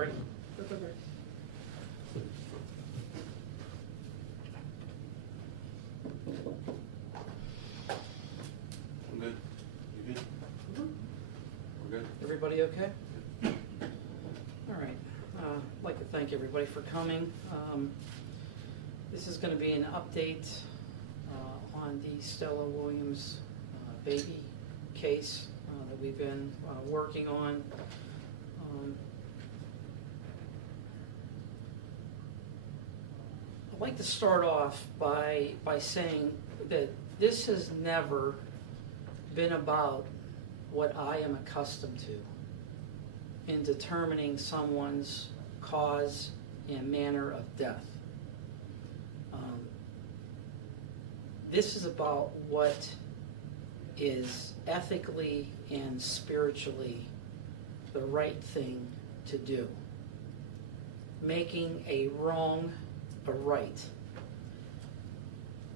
Sorry. That's okay. I'm good. You good? We're good. Everybody okay? All right. I'd like to thank everybody for coming. This is going to be an update on the Stella Williams baby case that we've been working on. I'd like to start off by saying that this has never been about what I am accustomed to in determining someone's cause and manner of death. This is about what is ethically and spiritually the right thing to do. Making a wrong a right.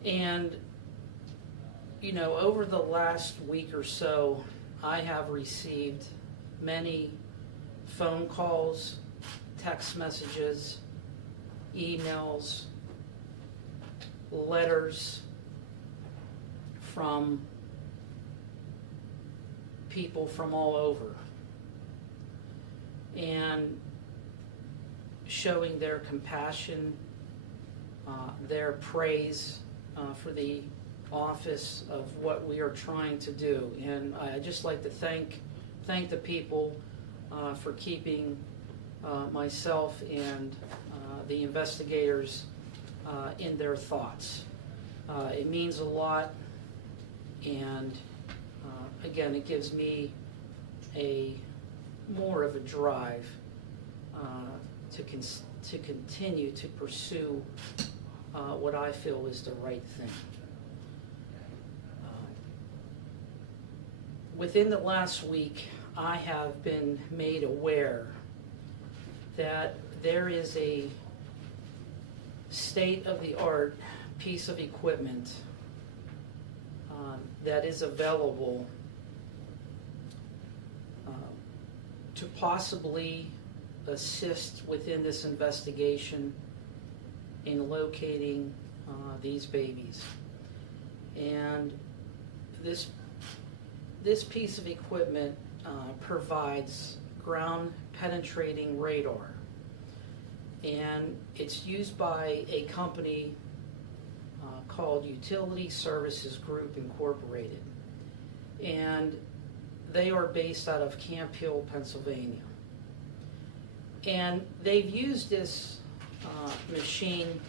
And, you know, over the last week or so, I have received many phone calls, text messages, emails, letters from people from all over, and showing their compassion, their praise for the office of what we are trying to do. And I'd just like to thank the people for keeping myself and the investigators in their thoughts. It means a lot, and again, it gives me more of a drive to continue to pursue what I feel is the right thing. Within the last week, I have been made aware that there is a state-of-the-art piece of equipment that is available to possibly assist within this investigation in locating these babies. And this piece of equipment provides ground-penetrating radar, and it's used by a company called Utility Services Group Incorporated, and they are based out of Camp Hill, Pennsylvania. And they've used this machine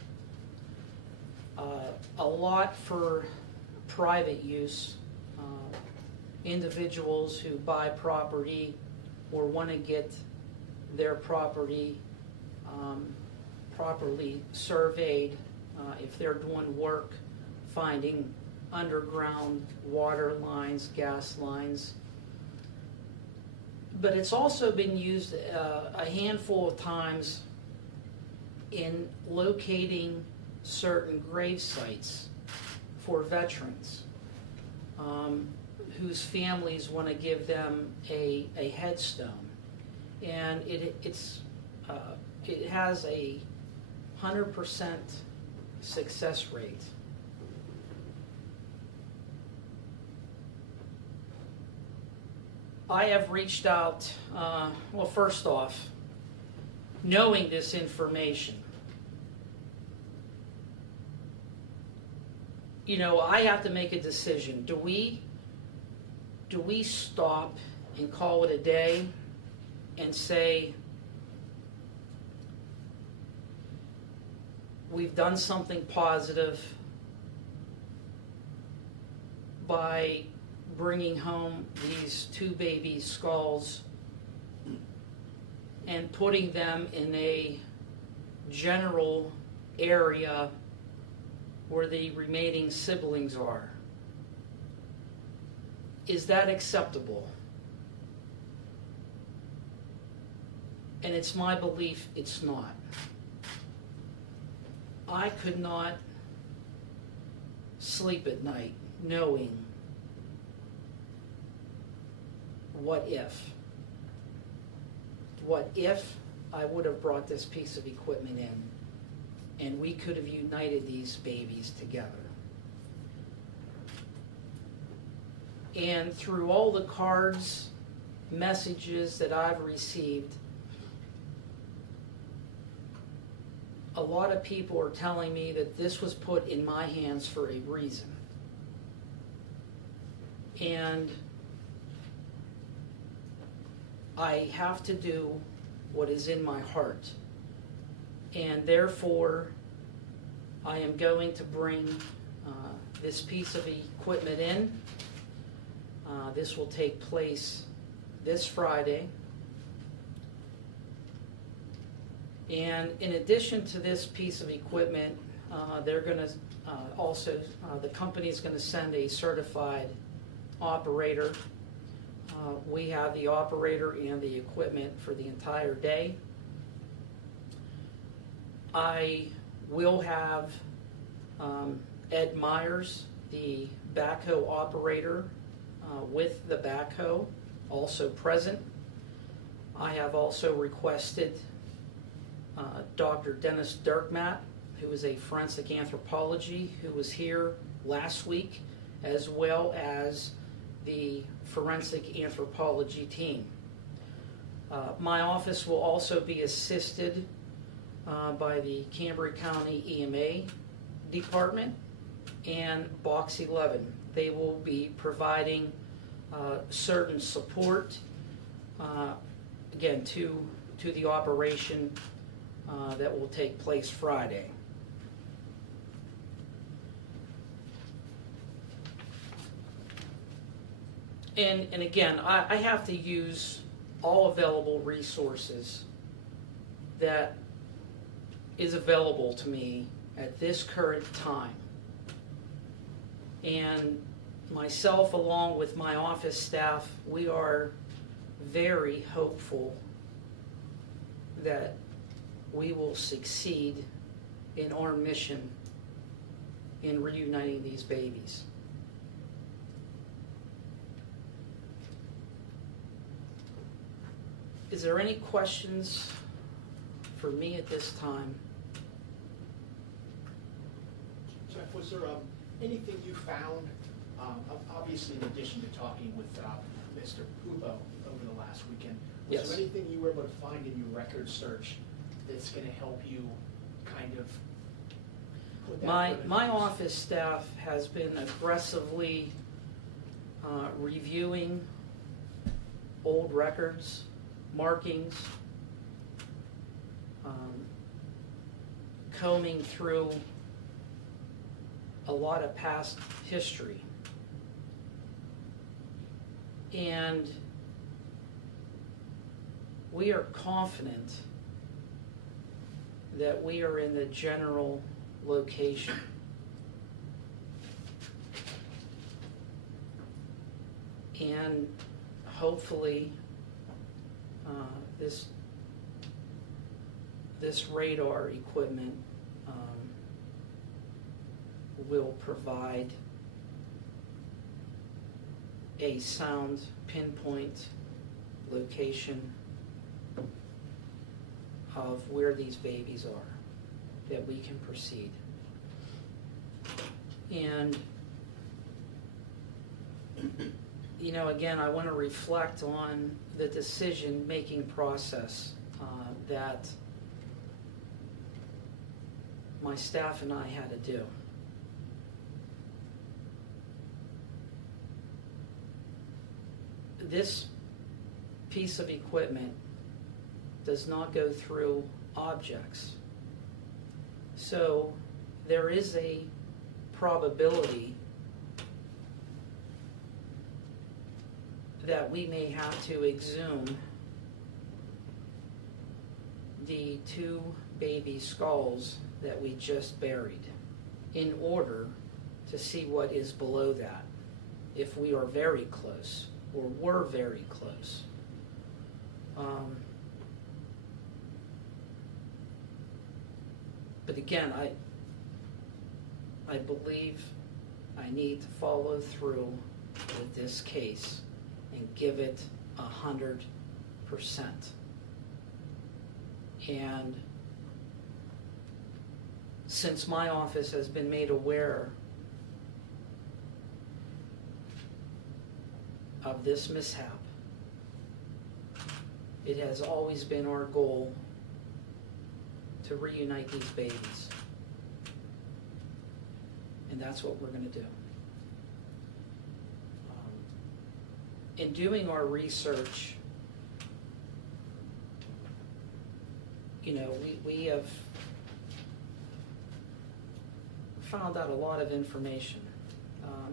a lot for private use. Individuals who buy property or want to get their property properly surveyed, if they're doing work finding underground water lines, gas lines. But it's also been used a handful of times in locating certain grave sites for veterans whose families want to give them a headstone. And it has a 100% success rate. I have reached out, well, first off, knowing this information, you know, I have to make a decision. Do we stop and call it a day and say, we've done something positive by bringing home these two baby skulls and putting them in a general area where the remaining siblings are? Is that acceptable? And it's my belief it's not. I could not sleep at night knowing what if I would have brought this piece of equipment in, and we could have united these babies together. And through all the cards, messages that I've received, a lot of people are telling me that this was put in my hands for a reason. And I have to do what is in my heart. And therefore, I am going to bring this piece of equipment in. This will take place this Friday. And in addition to this piece of equipment, they're going to also, the company is going to send a certified operator. We have the operator and the equipment for the entire day. I will have Ed Myers, the backhoe operator, with the backhoe, also present. I have also requested Dr. Dennis Dirkmatt, who is a forensic anthropology, who was here last week, as well as the forensic anthropology team. My office will also be assisted by the Cambria County EMA department and Box 11. They will be providing certain support, again, to the operation that will take place Friday. And again, I have to use all available resources that is available to me at this current time. And myself, along with my office staff, we are very hopeful that we will succeed in our mission in reuniting these babies. Is there any questions for me at this time? Jeff, was there anything you found, obviously in addition to talking with Mr. Pupo over the last weekend, was Yes. there anything you were able to find in your record search that's going to help you kind of put that My word in use? office staff has been aggressively reviewing old records, markings, combing through a lot of past history. And we are confident that we are in the general location. And hopefully this radar equipment will provide a sound pinpoint location of where these babies are, that we can proceed. And you know, again, I want to reflect on the decision-making process that my staff and I had to do. This piece of equipment does not go through objects. So there is a probability that we may have to exhume the 2 baby skulls that we just buried in order to see what is below that, if we are very close or were very close. But again, I believe I need to follow through with this case and give it 100%. And since my office has been made aware of this mishap, it has always been our goal to reunite these babies. And that's what we're going to do. In doing our research, we have found out a lot of information.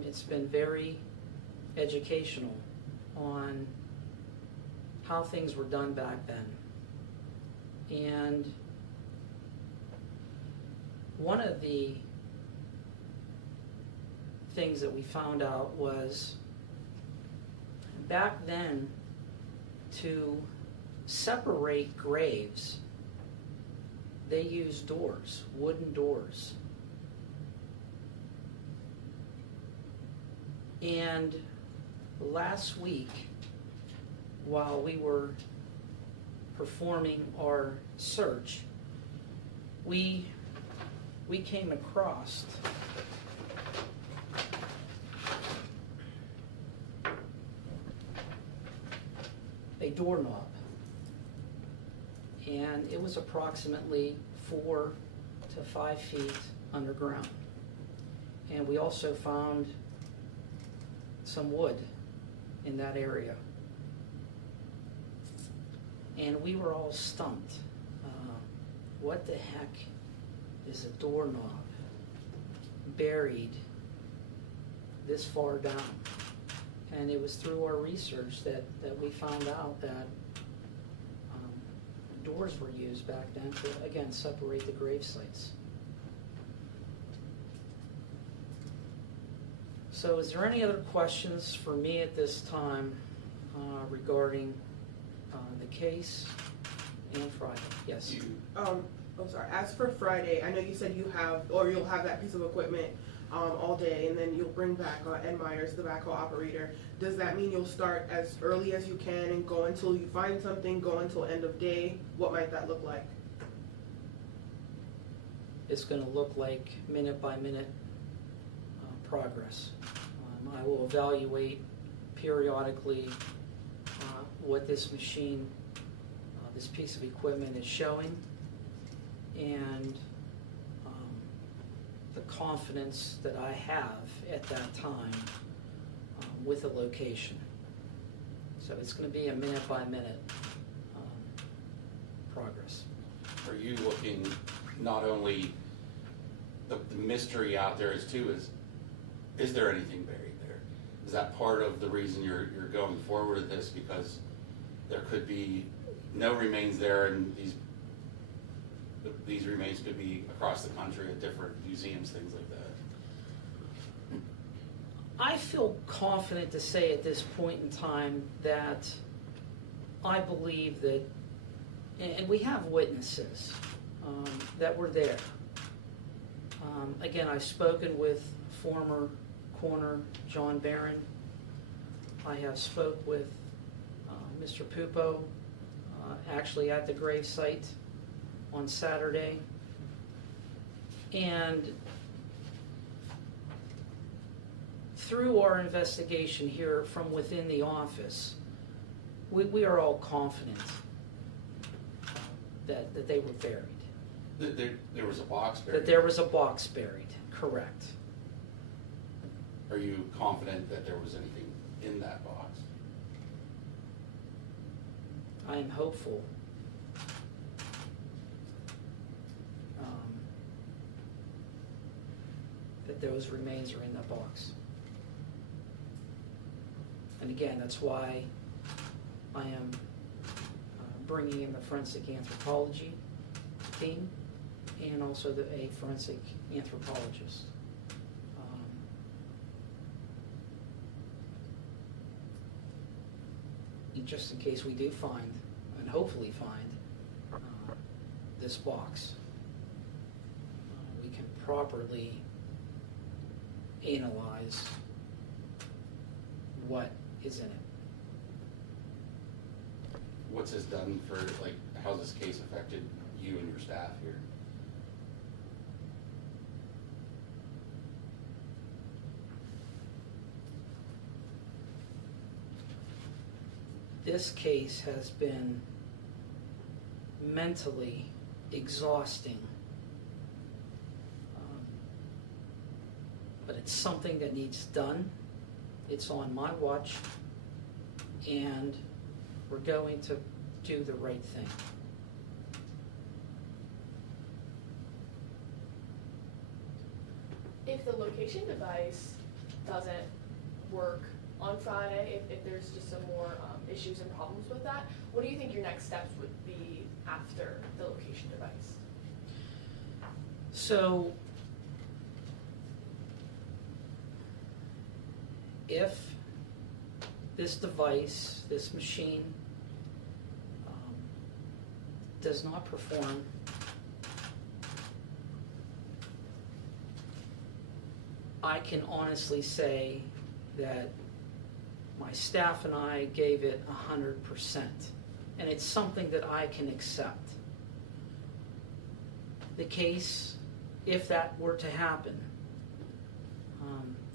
It's been very educational on how things were done back then. And one of the things that we found out was back then, to separate graves, they used doors, wooden doors. And last week, while we were performing our search, we came across a doorknob, and it was approximately 4 to 5 feet underground. And we also found some wood in that area. And we were all stumped. What the heck is a doorknob buried this far down? And it was through our research that we found out that doors were used back then to, again, separate the grave sites. So is there any other questions for me at this time regarding the case and Friday? Yes? I'm sorry. As for Friday, I know you said you'll have that piece of equipment all day, and then you'll bring back Ed Myers, the backhoe operator. Does that mean you'll start as early as you can and go until you find something, go until end of day? What might that look like? It's going to look like minute by minute progress. I will evaluate periodically what this machine, this piece of equipment is showing, and the confidence that I have at that time with a location. So it's going to be a minute by minute progress. Are you looking, not only the mystery out there is there anything buried there? Is that part of the reason you're going forward with this, because there could be no remains there, and these remains could be across the country at different museums, things like that? I feel confident to say at this point in time that I believe that, and we have witnesses that were there. Again, I've spoken with former coroner John Barron. I have spoke with Mr. Pupo, actually at the grave site on Saturday. And through our investigation here from within the office, we are all confident that they were buried. There was a box buried? That there was a box buried, correct. Are you confident that there was anything in that box? I am hopeful. That those remains are in that box. And again, that's why I am bringing in the forensic anthropology team and also a forensic anthropologist. Just in case we do find, and hopefully find, this box, we can properly analyze what is in it. What's this done for, how's this case affected you and your staff here. This case has been mentally exhausting. But it's something that needs done. It's on my watch, and we're going to do the right thing. If the location device doesn't work on Friday, if there's just some more issues and problems with that, what do you think your next steps would be after the location device? So, if this device, this machine, does not perform, I can honestly say that my staff and I gave it 100%, and it's something that I can accept. The case, if that were to happen,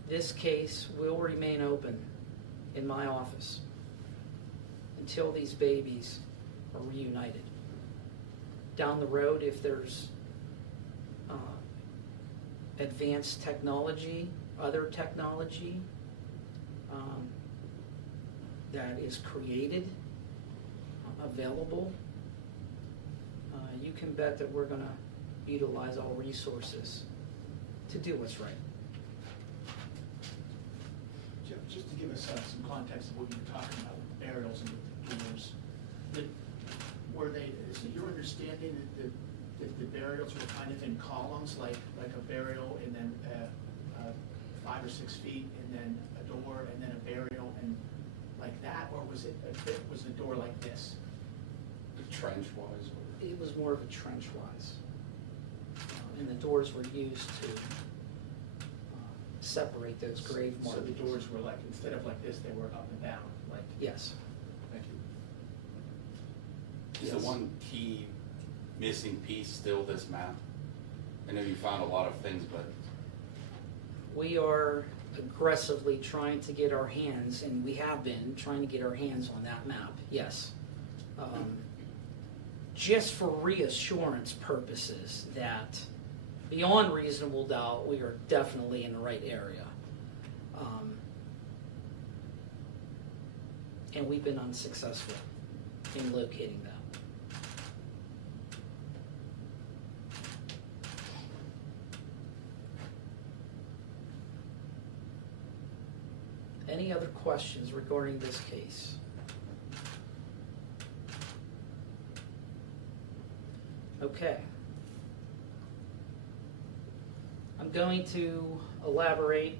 this case will remain open in my office until these babies are reunited. Down the road, if there's advanced technology, other technology that is created, available, you can bet that we're going to utilize all resources to do what's right. Jeff, just to give us some context of what you were talking about with the burials and with the doors, is it your understanding that the burials were kind of in columns, like a burial and then 5 or 6 feet, and then a door, and then a burial, and like that, or was the door like this? Trench-wise? It was more of a trench-wise. And the doors were used to separate those grave So markings. the doors were like, instead of like this, they were up and down, like? Yes. Thank you. Is Yes. the one key missing piece still this map? I know you found a lot of things, but We are aggressively trying to get our hands, and we have been trying to get our hands on that map, yes. Just for reassurance purposes that beyond reasonable doubt, we are definitely in the right area. And we've been unsuccessful in locating that. Any other questions regarding this case? Okay. I'm going to elaborate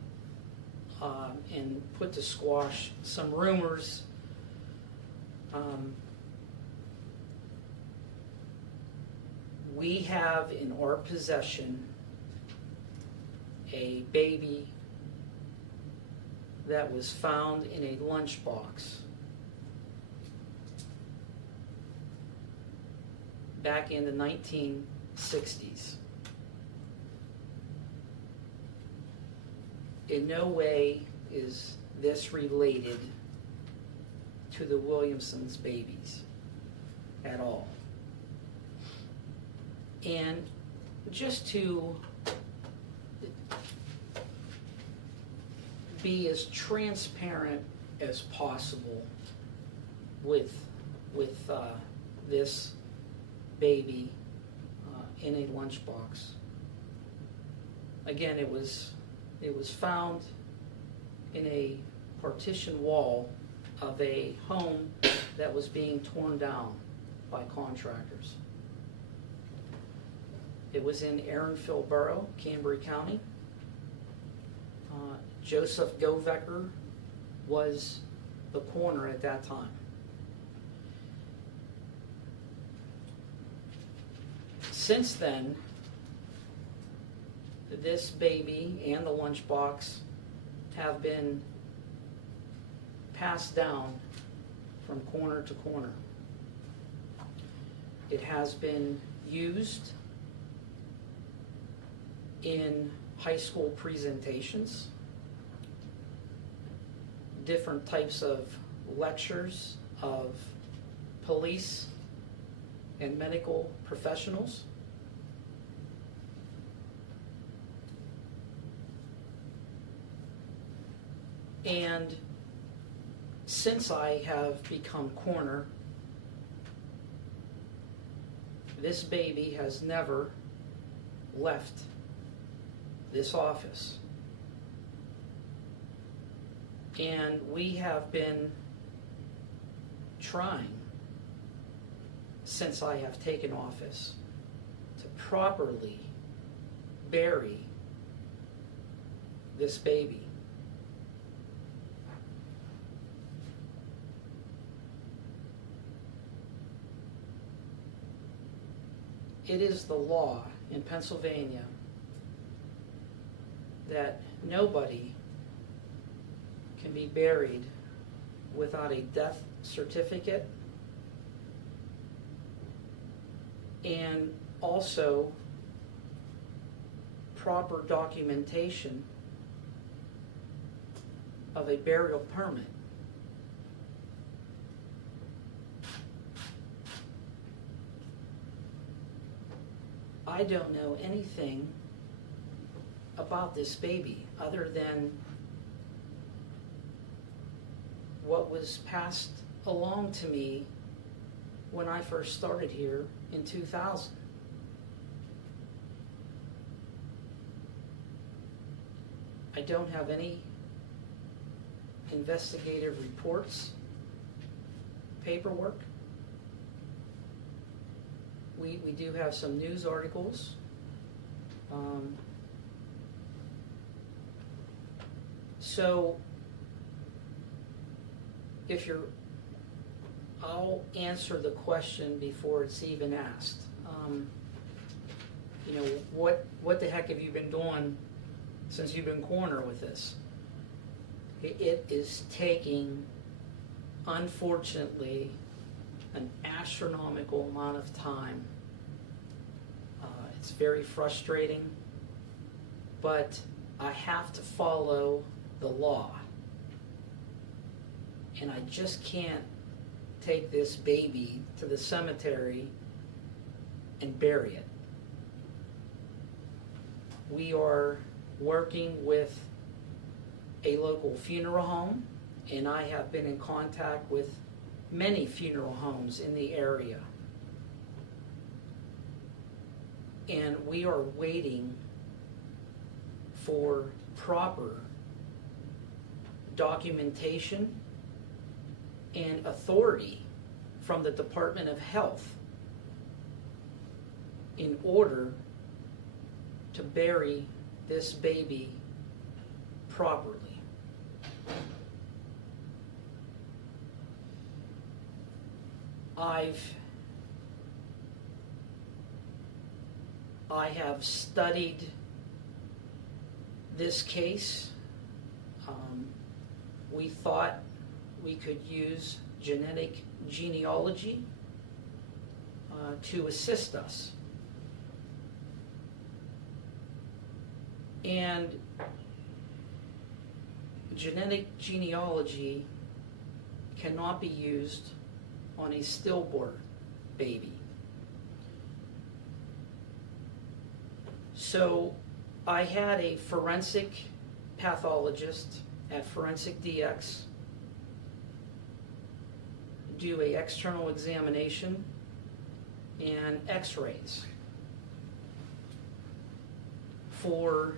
and put to squash some rumors. We have in our possession a baby that was found in a lunchbox back in the 1960s. In no way is this related to the Williamsons' babies at all. And just to be as transparent as possible with this baby in a lunchbox. Again, it was found in a partition wall of a home that was being torn down by contractors. It was in Erinfield Borough, Cambria County. Joseph Govecker was the coroner at that time. Since then, this baby and the lunchbox have been passed down from corner to corner. It has been used in high school presentations, different types of lectures of police and medical professionals. And since I have become coroner, this baby has never left this office. And we have been trying, since I have taken office, to properly bury this baby. It is the law in Pennsylvania that nobody can be buried without a death certificate and also proper documentation of a burial permit. I don't know anything about this baby other than what was passed along to me when I first started here in 2000. I don't have any investigative reports, paperwork. We do have some news articles. So if you're, I'll answer the question before it's even asked. You know, what the heck have you been doing since you've been coroner with this? It is taking, unfortunately, an astronomical amount of time. It's very frustrating, but I have to follow the law. And I just can't take this baby to the cemetery and bury it. We are working with a local funeral home, and I have been in contact with many funeral homes in the area. And we are waiting for proper documentation and authority from the Department of Health in order to bury this baby properly. I have studied this case. We thought we could use genetic genealogy to assist us. And genetic genealogy cannot be used on a stillborn baby. So I had a forensic pathologist at Forensic DX do an external examination and x-rays for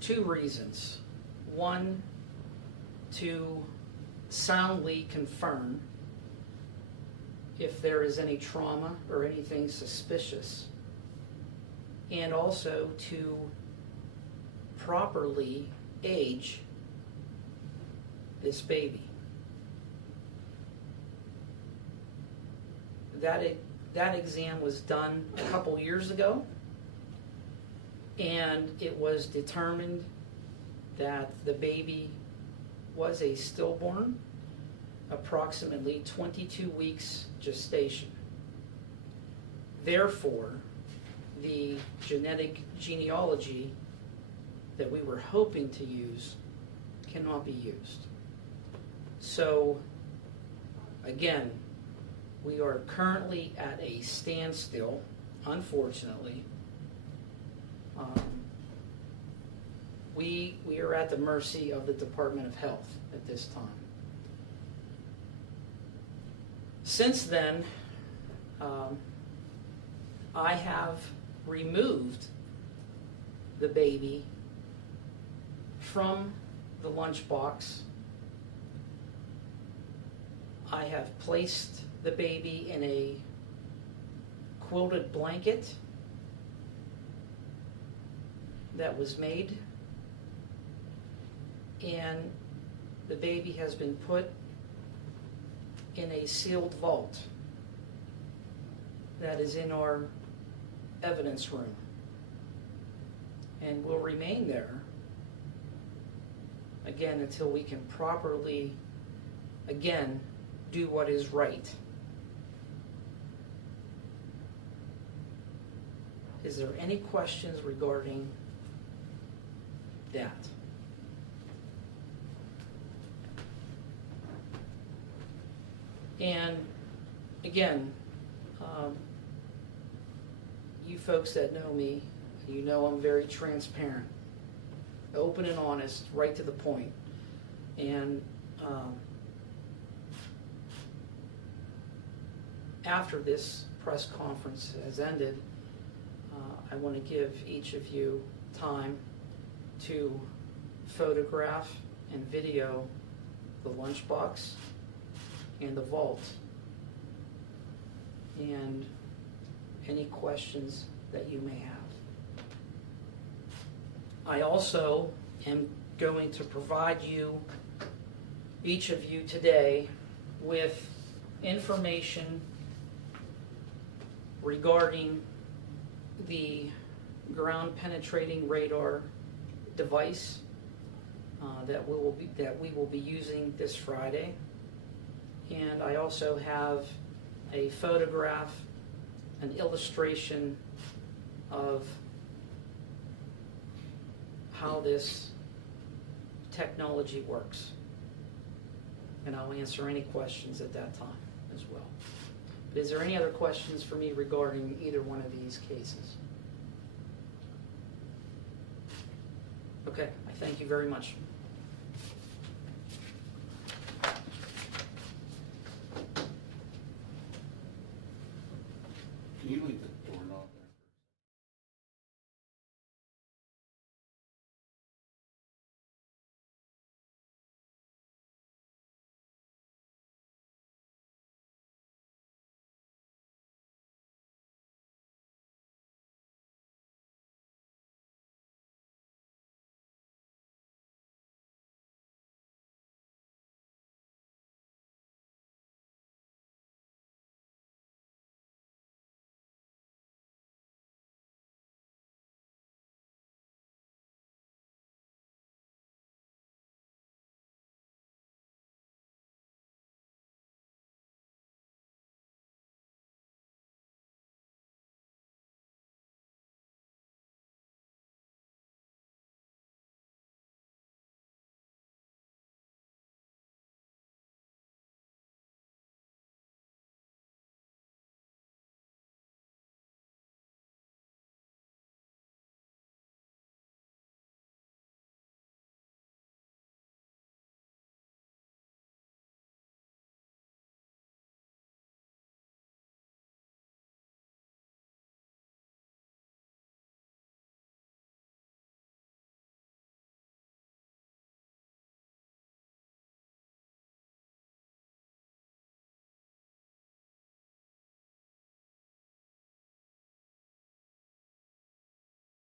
two reasons. One, to soundly confirm if there is any trauma or anything suspicious, and also to properly age this baby. That exam was done a couple years ago, and it was determined that the baby was a stillborn, approximately 22 weeks gestation. Therefore, the genetic genealogy that we were hoping to use cannot be used. So, again, we are currently at a standstill, unfortunately. We are at the mercy of the Department of Health at this time. Since then, I have removed the baby from the lunchbox. I have placed the baby in a quilted blanket that was made, and the baby has been put in a sealed vault that is in our evidence room and will remain there, again, until we can properly, again, do what is right. Is there any questions regarding that? And again, you folks that know me, you know I'm very transparent, open and honest, right to the point. And after this press conference has ended, I want to give each of you time to photograph and video the lunchbox and the vault, and any questions that you may have. I also am going to provide you, each of you today, with information regarding the ground penetrating radar device that we will be using this Friday. And I also have a photograph, an illustration of how this technology works. And I'll answer any questions at that time as well. But is there any other questions for me regarding either one of these cases? Okay, I thank you very much.